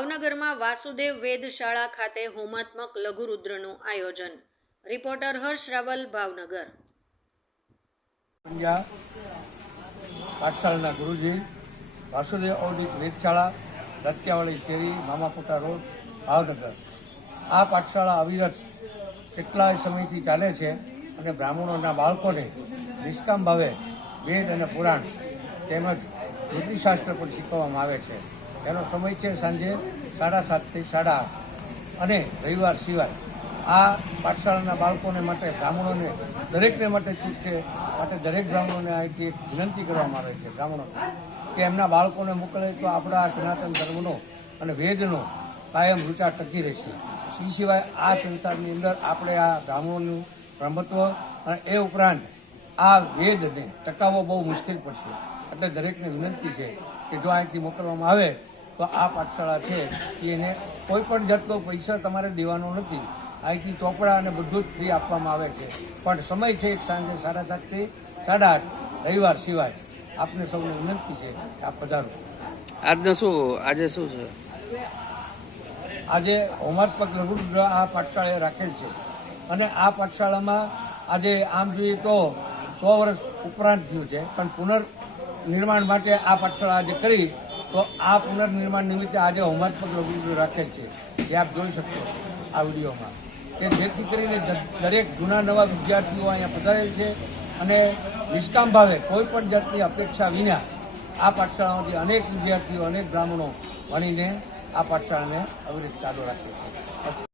ભાવનગરમાં વાસુદેવ વેદશાળા ખાતે હોમાત્મક લઘુરુદ્રનું આયોજન. રિપોર્ટર હર્ષ રાવલ, ભાવનગર. પાઠશાળાના ગુરુજી, વાસુદેવ ઔડિત વેદશાળા, દત્યાવાળી શેરી મામાકોટા રોડ, ભાવનગર. આ પાઠશાળા અવિરત કેટલાય સમયથી ચાલે છે અને બ્રાહ્મણોના બાળકોને નિષ્કામ ભાવે વેદ અને પુરાણ તેમજ જ્યોતિષશાસ્ત્ર પણ શીખવવામાં આવે છે. એનો સમય છે સાંજે સાડા સાતથી સાડા આઠ. અને રવિવાર સિવાય આ પાઠશાળાના બાળકોને માટે, બ્રાહ્મણોને, દરેકને માટે છૂટ છે? માટે દરેક બ્રાહ્મણોને અહીંથી વિનંતી કરવામાં આવે છે બ્રાહ્મણો કે એમના બાળકોને મોકલે તો આપણા સનાતન ધર્મનો અને વેદનો કાયમ રૂચા ટકી રહેશે. એ સિવાય આ સંસારની અંદર આપણે આ બ્રાહ્મણોનું બ્રહ્મત્વ અને એ ઉપરાંત આ વેદને ટકાવવો બહુ મુશ્કેલ પડશે. એટલે દરેકને વિનંતી છે કે જો અહીંથી મોકલવામાં આવે તો આ પાઠશાળા છે. એને કોઈ પણ જાતનો પૈસા તમારે દેવાનો નથી. અહીંથી ચોપડા અને બધું જ ફ્રી આપવામાં આવે છે. પણ સમય છે એક સાંજે સાડા સાતથી સાડા આઠ રવિવાર સિવાય. આપને સૌને વિનંતી છે કે આપ પધારો. આજનું શું આજે શું છે? આજે હોમાત્મક લઘુરુદ્ર આ પાઠશાળાએ રાખેલ છે. અને આ પાઠશાળામાં આજે આમ જોઈએ તો સો વર્ષ ઉપરાંત થયું છે. પણ પુનર્નિર્માણ માટે આ પાઠશાળા આજે કરી. તો આ પુનર્નિર્માણ નિમિત્તે આજે હોમાત્મક લઘુરુદ્ર રાખેલ છે. જે આપ જોઈ શકશો આ વિડીયોમાં. કે જેથી કરીને દરેક જૂના નવા વિદ્યાર્થીઓ અહીંયા પધારેલ છે અને નિષ્કામ ભાવે કોઈ પણ જાતની અપેક્ષા વિના આ પાઠશાળામાંથી અનેક વિદ્યાર્થીઓ, અનેક બ્રાહ્મણો ભણીને આ પાઠશાળાને અવિરત ચાલુ રાખે છે.